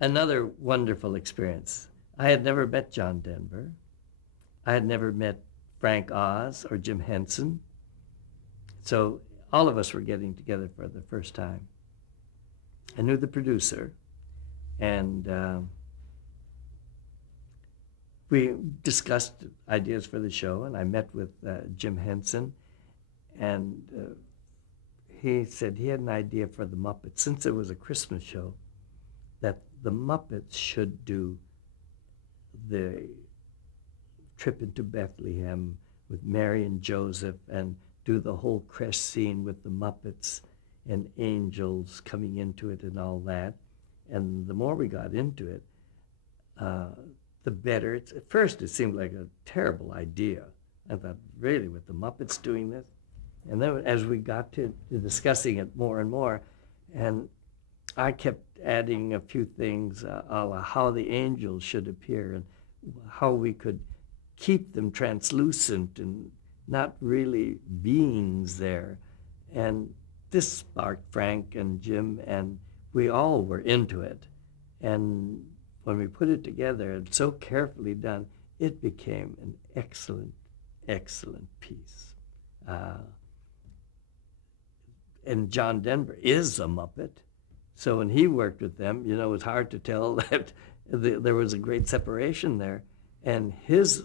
another wonderful experience. I had never met John Denver. I had never met Frank Oz or Jim Henson. So all of us were getting together for the first time. I knew the producer, and we discussed ideas for the show, and I met with Jim Henson, and he said he had an idea for the Muppets. Since it was a Christmas show, that the Muppets should do the trip into Bethlehem with Mary and Joseph and do the whole creche scene with the Muppets and angels coming into it and all that. And the more we got into it, the better. At first, it seemed like a terrible idea. I thought, really, with the Muppets doing this? And then as we got to discussing it more and more, and I kept adding a few things, a la how the angels should appear and how we could keep them translucent and not really beings there. And this sparked Frank and Jim, and we all were into it. And when we put it together, and so carefully done, it became an excellent, excellent piece. And John Denver is a Muppet. So when he worked with them, you know, it was hard to tell that there was a great separation there. And his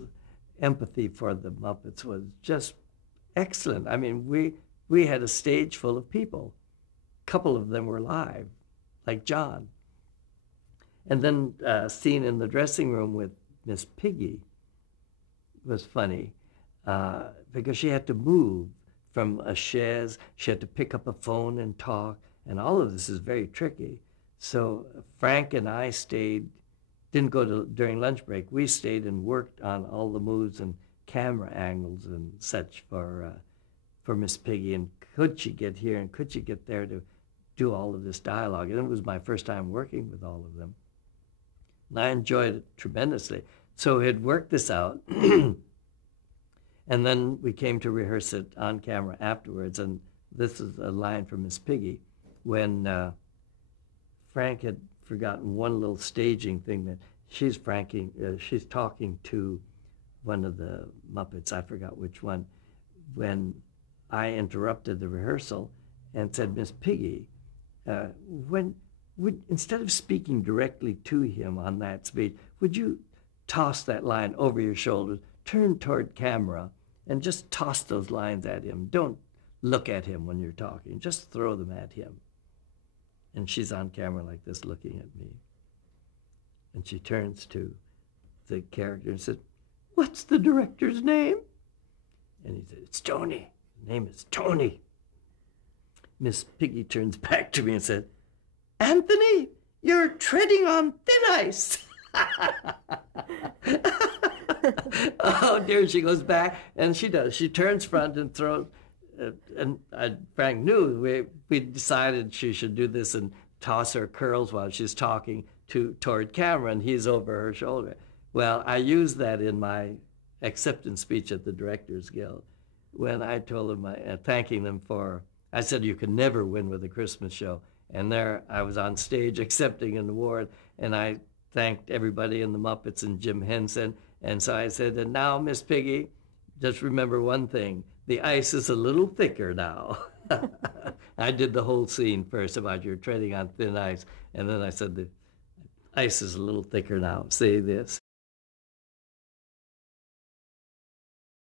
empathy for the Muppets was just excellent. I mean, we had a stage full of people. A couple of them were live, like John. And then scene in the dressing room with Miss Piggy was funny because she had to move from a chaise. She had to pick up a phone and talk, and all of this is very tricky. So Frank and I stayed, didn't go to during lunch break. We stayed and worked on all the moves and camera angles and such for Miss Piggy, and could she get here and could she get there to do all of this dialogue. And it was my first time working with all of them. And I enjoyed it tremendously. So we had worked this out, and then we came to rehearse it on camera afterwards. And this is a line from Miss Piggy when Frank had forgotten one little staging thing that she's talking to one of the Muppets, I forgot which one, when I interrupted the rehearsal and said, Miss Piggy, instead of speaking directly to him on that speech, would you toss that line over your shoulders, turn toward camera, and just toss those lines at him. Don't look at him when you're talking. Just throw them at him. And she's on camera like this looking at me. And she turns to the character and said, what's the director's name? And he said, it's Tony. His name is Tony. Miss Piggy turns back to me and said, Anthony, you're treading on thin ice. Oh, dear, she goes back, and she does. She turns front and throws, and Frank knew we decided she should do this and toss her curls while she's talking toward camera, and he's over her shoulder. Well, I used that in my acceptance speech at the Directors Guild when I told them, thanking them for, I said, you can never win with a Christmas show. And there I was on stage accepting an award, and I thanked everybody in the Muppets and Jim Henson. And so I said, and now, Miss Piggy, just remember one thing, the ice is a little thicker now. I did the whole scene first about you're treading on thin ice, and then I said the ice is a little thicker now. Say this.